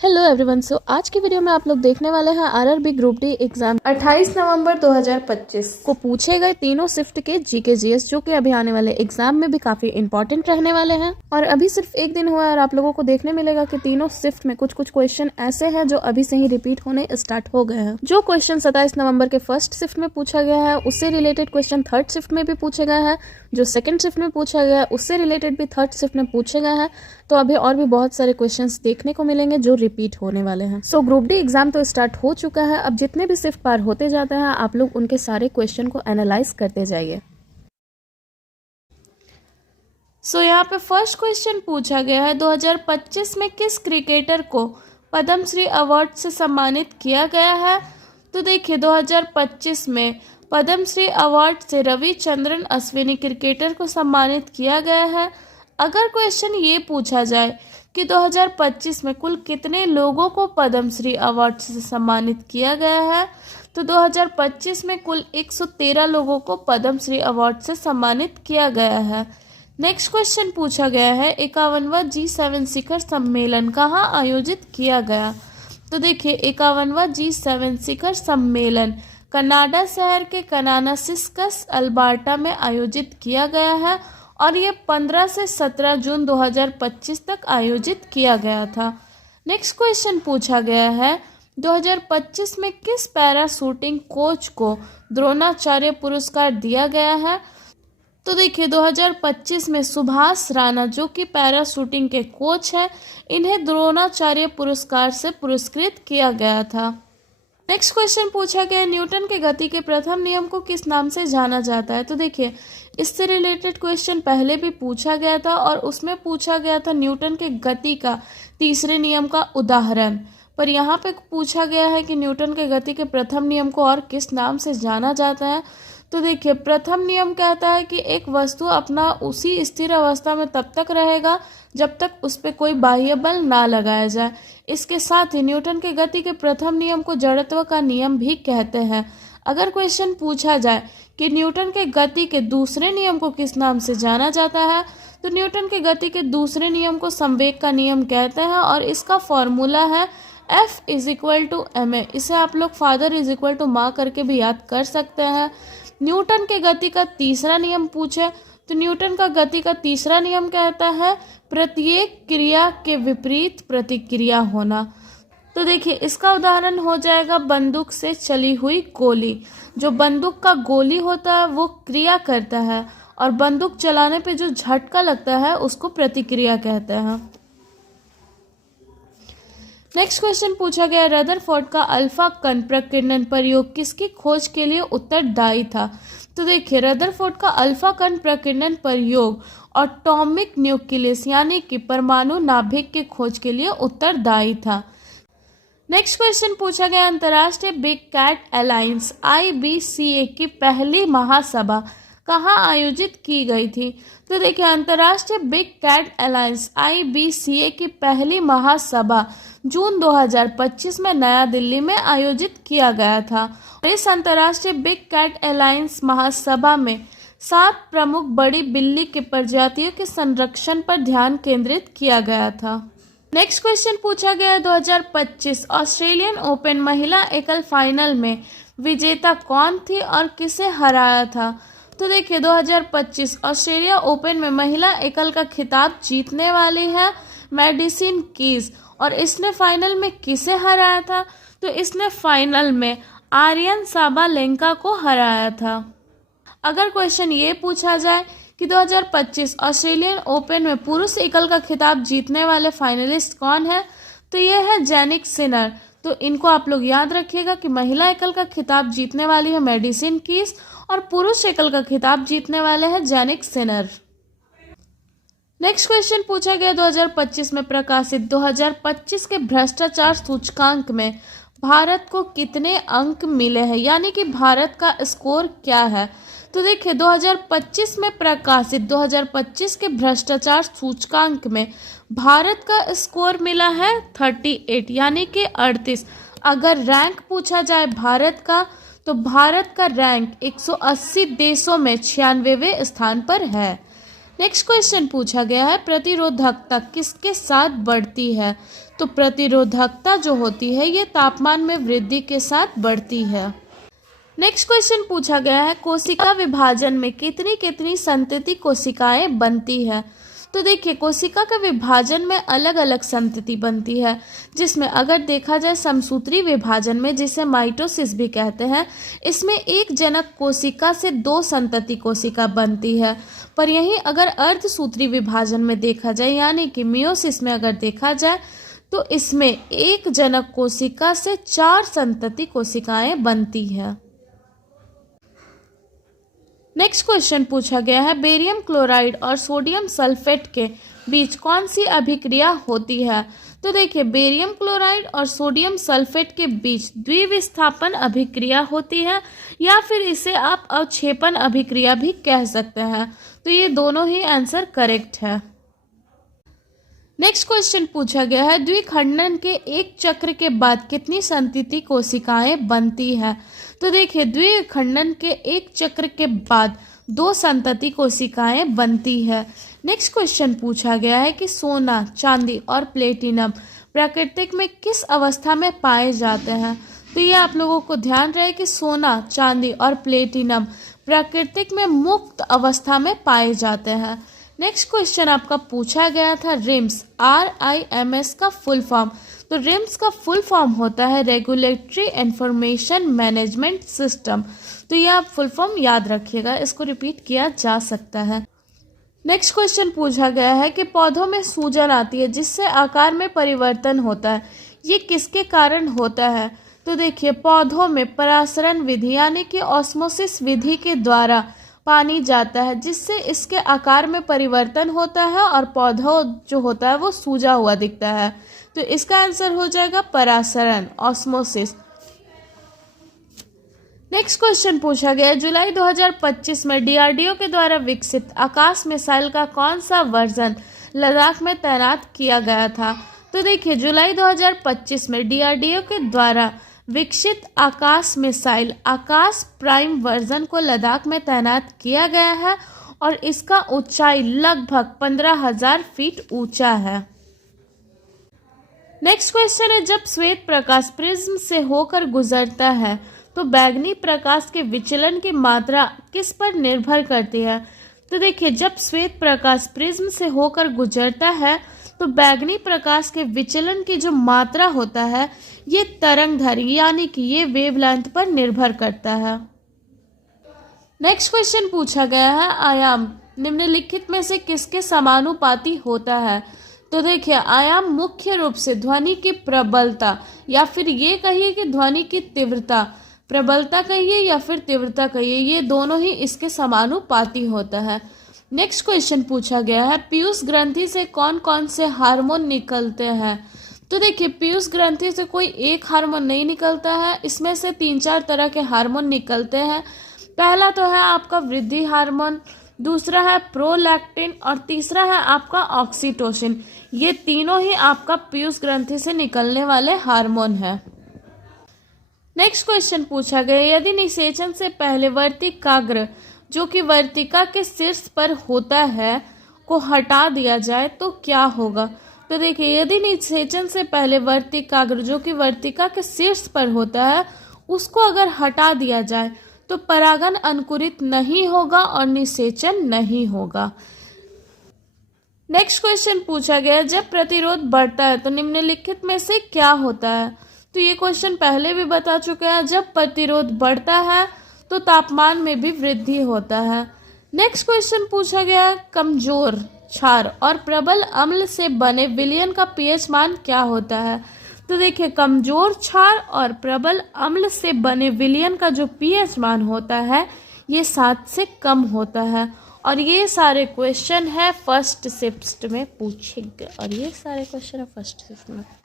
Hello everyone. सो आज की video में आप लोग देखने वाले हैं आरआरबी ग्रुप डी एग्जाम 28 नवंबर 2025 को पूछे गए तीनों शिफ्ट के जीके जीएस, जो कि अभी आने वाले एग्जाम में भी काफी इंपॉर्टेंट रहने वाले हैं। और अभी सिर्फ एक दिन हुआ है और आप लोगों को देखने मिलेगा कि तीनों शिफ्ट में कुछ कुछ क्वेश्चन ऐसे हैं जो अभी से ही रिपीट होने स्टार्ट हो गए हैं। जो क्वेश्चन 27 नवम्बर के फर्स्ट शिफ्ट में पूछा गया है उससे रिलेटेड क्वेश्चन थर्ड शिफ्ट में भी पूछे गए हैं। जो सेकंड शिफ्ट में पूछा गया है उससे रिलेटेड भी थर्ड शिफ्ट में पूछे गए हैं। तो अभी और भी बहुत सारे क्वेश्चंस देखने को मिलेंगे जो रिपीट होने वाले हैं। सो ग्रुप डी एग्जाम तो स्टार्ट हो चुका है। अब जितने भी शिफ्ट पार होते जाते हैं आप लोग उनके सारे क्वेश्चन को एनालाइज करते जाइए। सो यहाँ पे फर्स्ट क्वेश्चन पूछा गया है 2025 में किस क्रिकेटर को पद्मश्री अवार्ड से सम्मानित किया गया है। तो देखिए 2025 में पद्मश्री अवार्ड से रविचंद्रन अश्विनी क्रिकेटर को सम्मानित किया गया है। अगर क्वेश्चन ये पूछा जाए कि 2025 में कुल कितने लोगों को पद्मश्री अवार्ड से सम्मानित किया गया है, तो 2025 में कुल 113 लोगों को पद्मश्री अवार्ड से सम्मानित किया गया है। नेक्स्ट क्वेश्चन पूछा गया है 51वां G7 शिखर सम्मेलन कहाँ आयोजित किया गया। तो देखिए 51वां G7 शिखर सम्मेलन कनाडा शहर के कनानासिस्कस अल्बर्टा में आयोजित किया गया है और ये 15 से 17 जून 2025 तक आयोजित किया गया था। नेक्स्ट क्वेश्चन पूछा गया है 2025 में किस पैरा शूटिंग कोच को द्रोणाचार्य पुरस्कार दिया गया है। तो देखिए 2025 में सुभाष राणा, जो कि पैरा शूटिंग के कोच हैं, इन्हें द्रोणाचार्य पुरस्कार से पुरस्कृत किया गया था। नेक्स्ट क्वेश्चन पूछा गया न्यूटन के गति के प्रथम नियम को किस नाम से जाना जाता है। तो देखिए इससे रिलेटेड क्वेश्चन पहले भी पूछा गया था और उसमें पूछा गया था न्यूटन के गति का तीसरे नियम का उदाहरण, पर यहाँ पे पूछा गया है कि न्यूटन के गति के प्रथम नियम को और किस नाम से जाना जाता है। तो देखिए प्रथम नियम कहता है कि एक वस्तु अपना उसी स्थिर अवस्था में तब तक रहेगा जब तक उस पर कोई बाह्य बल ना लगाया जाए। इसके साथ ही न्यूटन के गति के प्रथम नियम को जड़त्व का नियम भी कहते हैं। अगर क्वेश्चन पूछा जाए कि न्यूटन के गति के दूसरे नियम को किस नाम से जाना जाता है, तो न्यूटन के गति के दूसरे नियम को संवेग का नियम कहते हैं और इसका फॉर्मूला है F = ma। इसे आप लोग फादर = माँ करके भी याद कर सकते हैं। न्यूटन के गति का तीसरा नियम पूछे तो न्यूटन का गति का तीसरा नियम कहता है प्रत्येक क्रिया के विपरीत प्रतिक्रिया होना। तो देखिए इसका उदाहरण हो जाएगा बंदूक से चली हुई गोली। जो बंदूक का गोली होता है वो क्रिया करता है और बंदूक चलाने पे जो झटका लगता है उसको प्रतिक्रिया कहते हैं। नेक्स्ट क्वेश्चन पूछा गया रदरफोर्ड का अल्फा कण प्रकीर्णन प्रयोग किसकी खोज के लिए उत्तरदायी था। तो देखिए रदरफोर्ड का अल्फा कण प्रकीर्णन प्रयोग एटॉमिक न्यूक्लियस यानी कि परमाणु नाभिक की खोज के लिए उत्तरदायी था। नेक्स्ट क्वेश्चन पूछा गया अंतर्राष्ट्रीय बिग कैट अलायंस IBCA की पहली महासभा कहाँ आयोजित की गई थी। तो देखिए अंतर्राष्ट्रीय बिग कैट अलायंस IBCA की पहली महासभा जून 2025 में नया दिल्ली में आयोजित किया गया था। इस अंतर्राष्ट्रीय बिग कैट अलायंस महासभा में 7 प्रमुख बड़ी बिल्ली की प्रजातियों के संरक्षण पर ध्यान केंद्रित किया गया था। नेक्स्ट क्वेश्चन पूछा गया 2025 ऑस्ट्रेलियन ओपन महिला एकल फाइनल में विजेता कौन थी और किसे हराया था। तो देखिए 2025 ऑस्ट्रेलिया ओपन में महिला एकल का खिताब जीतने वाली है मैडिसन कीज और इसने फाइनल में किसे हराया था। तो इसने फाइनल में आर्यन साबालेंका को हराया था। अगर क्वेश्चन ये पूछा जाए कि 2025 ऑस्ट्रेलियन ओपन में पुरुष एकल का खिताब जीतने वाले फाइनलिस्ट कौन है, तो ये है जैनिक सिनर। तो इनको आप लोग याद रखिएगा कि महिला एकल का खिताब जीतने वाली है मैडिसन कीज और पुरुष एकल का खिताब जीतने वाले हैं जैनिक सिनर। नेक्स्ट क्वेश्चन पूछा गया 2025 में प्रकाशित 2025 के भ्रष्टाचार सूचकांक में भारत को कितने अंक मिले हैं, यानी कि भारत का स्कोर क्या है। तो देखिए 2025 में प्रकाशित 2025 के भ्रष्टाचार सूचकांक में भारत का स्कोर मिला है 38 यानी कि 38। अगर रैंक पूछा जाए भारत का तो भारत का रैंक 180 देशों में 96वें स्थान पर है। नेक्स्ट क्वेश्चन पूछा गया है प्रतिरोधकता किसके साथ बढ़ती है। तो प्रतिरोधकता जो होती है ये तापमान में वृद्धि के साथ बढ़ती है। नेक्स्ट क्वेश्चन पूछा गया है कोशिका विभाजन में कितनी कितनी संतति कोशिकाएं बनती है। तो देखिए कोशिका के विभाजन में अलग अलग संतति बनती है, जिसमें अगर देखा जाए समसूत्री विभाजन में, जिसे माइटोसिस भी कहते हैं, इसमें एक जनक कोशिका से 2 संतति कोशिका बनती है। पर यहीं अगर अर्धसूत्री विभाजन में देखा जाए यानी कि मियोसिस में अगर देखा जाए तो इसमें एक जनक कोशिका से 4 संतति कोशिकाएं बनती है। नेक्स्ट क्वेश्चन पूछा गया है बेरियम क्लोराइड और सोडियम सल्फेट के बीच कौन सी अभिक्रिया होती है। तो देखिए बेरियम क्लोराइड और सोडियम सल्फेट के बीच द्विविस्थापन अभिक्रिया होती है, या फिर इसे आप अवक्षेपण अभिक्रिया भी कह सकते हैं। तो ये दोनों ही आंसर करेक्ट है। नेक्स्ट क्वेश्चन पूछा गया है द्विखंडन के एक चक्र के बाद कितनी संतति कोशिकाएं बनती है। तो देखिए द्विखंडन के एक चक्र के बाद 2 संतति कोशिकाएं बनती है। नेक्स्ट क्वेश्चन पूछा गया है कि सोना, चांदी और प्लेटिनम प्राकृतिक में किस अवस्था में पाए जाते हैं। तो ये आप लोगों को ध्यान रहे कि सोना, चांदी और प्लेटिनम प्राकृतिक में मुक्त अवस्था में पाए जाते हैं। नेक्स्ट क्वेश्चन आपका पूछा गया था रिम्स, RIMS का फुल फॉर्म। तो रिम्स का फुल फॉर्म होता है रेगुलेटरी इंफॉर्मेशन मैनेजमेंट सिस्टम। तो ये आप फुल फॉर्म याद रखिएगा, इसको रिपीट किया जा सकता है। नेक्स्ट क्वेश्चन पूछा गया है कि पौधों में सूजन आती है जिससे आकार में परिवर्तन होता है, ये किसके कारण होता है। तो देखिए पौधों में परासरण विधि यानी कि ऑस्मोसिस विधि के द्वारा पानी जाता है, जिससे इसके आकार में परिवर्तन होता है और पौधा जो होता है वो सूजा हुआ दिखता है। तो इसका आंसर हो जाएगा परासरण, ऑस्मोसिस। नेक्स्ट क्वेश्चन पूछा गया जुलाई 2025 में DRDO के द्वारा विकसित आकाश मिसाइल का कौन सा वर्जन लद्दाख में तैनात किया गया था। तो देखिए जुलाई 2025 में DRDO के द्वारा विकसित आकाश मिसाइल आकाश प्राइम वर्जन को लद्दाख में तैनात किया गया है और इसका ऊंचाई लगभग 15,000 फीट ऊंचा है। नेक्स्ट क्वेश्चन है जब श्वेत प्रकाश प्रिज्म से होकर गुजरता है तो बैंगनी प्रकाश के विचलन की मात्रा किस पर निर्भर करती है। तो देखिए जब श्वेत प्रकाश प्रिज्म से होकर गुजरता है तो बैंगनी प्रकाश के विचलन की जो मात्रा होता है ये तरंगधैर्घ्य यानी कि ये वेवलेंथ पर निर्भर करता है। नेक्स्ट क्वेश्चन पूछा गया है आयाम निम्नलिखित में से किसके समानुपाती होता है। तो देखिए आयाम मुख्य रूप से ध्वनि की प्रबलता या फिर ये कहिए कि ध्वनि की तीव्रता, प्रबलता कहिए या फिर तीव्रता कहिए, ये दोनों ही इसके समानुपाती होता है। नेक्स्ट क्वेश्चन पूछा गया है पीयूष ग्रंथि से कौन कौन से हार्मोन निकलते हैं। तो देखिए पीयूष ग्रंथि से कोई एक हार्मोन नहीं निकलता है, इसमें से 3-4 तरह के हार्मोन निकलते हैं। पहला तो है आपका वृद्धि हार्मोन, दूसरा है प्रोलैक्टिन और तीसरा है आपका ऑक्सीटोसिन। ये तीनों ही आपका पीयूष ग्रंथि से निकलने वाले हार्मोन है। नेक्स्ट क्वेश्चन पूछा गया यदि निषेचन से पहले वर्तिकाग्र जो कि वर्तिका के शीर्ष पर होता है को हटा दिया जाए तो क्या होगा। तो देखिए यदि निषेचन से पहले वर्तिकाग्र जो कि वर्तिका के शीर्ष पर होता है उसको अगर हटा दिया जाए तो परागन अंकुरित नहीं होगा और निषेचन नहीं होगा। नेक्स्ट क्वेश्चन पूछा गया जब प्रतिरोध बढ़ता है तो निम्नलिखित में से क्या होता है। तो ये क्वेश्चन पहले भी बता चुके हैं, जब प्रतिरोध बढ़ता है तो तापमान में भी वृद्धि होता है। नेक्स्ट क्वेश्चन पूछा गया कमजोर क्षार और प्रबल अम्ल से बने विलयन का पीएच मान क्या होता है। तो देखिए कमजोर क्षार और प्रबल अम्ल से बने विलयन का जो पीएच मान होता है ये 7 से कम होता है। और ये सारे क्वेश्चन है फर्स्ट शिफ्ट में पूछे गए और ये सारे क्वेश्चन है फर्स्ट शिफ्ट में।